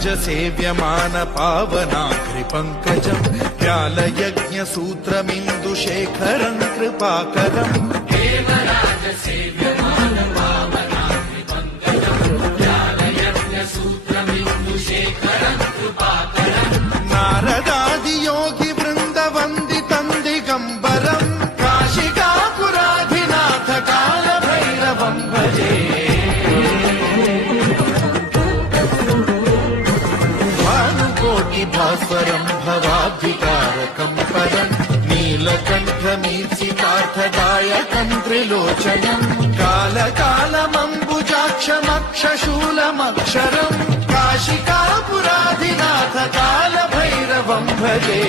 सेव्यमान पावनाग्रिपङ्कजम् व्यालयज्ञसूत्रमिन्दुशेखरम् कृपाकरम् नारदादियोगि वृन्दवन्दितम् दिगम्बरम् काशिकापुराधिनाथ कालभैरवम् भजे भास्वरम् भवाब्धिकारकम् परम् नीलकण्ठमीर्षितार्थदायकम् त्रिलोचनम् कालकालमम्बुजाक्षमक्षशूलमक्षरम् काशिकापुराधिनाथ कालभैरवम् भजे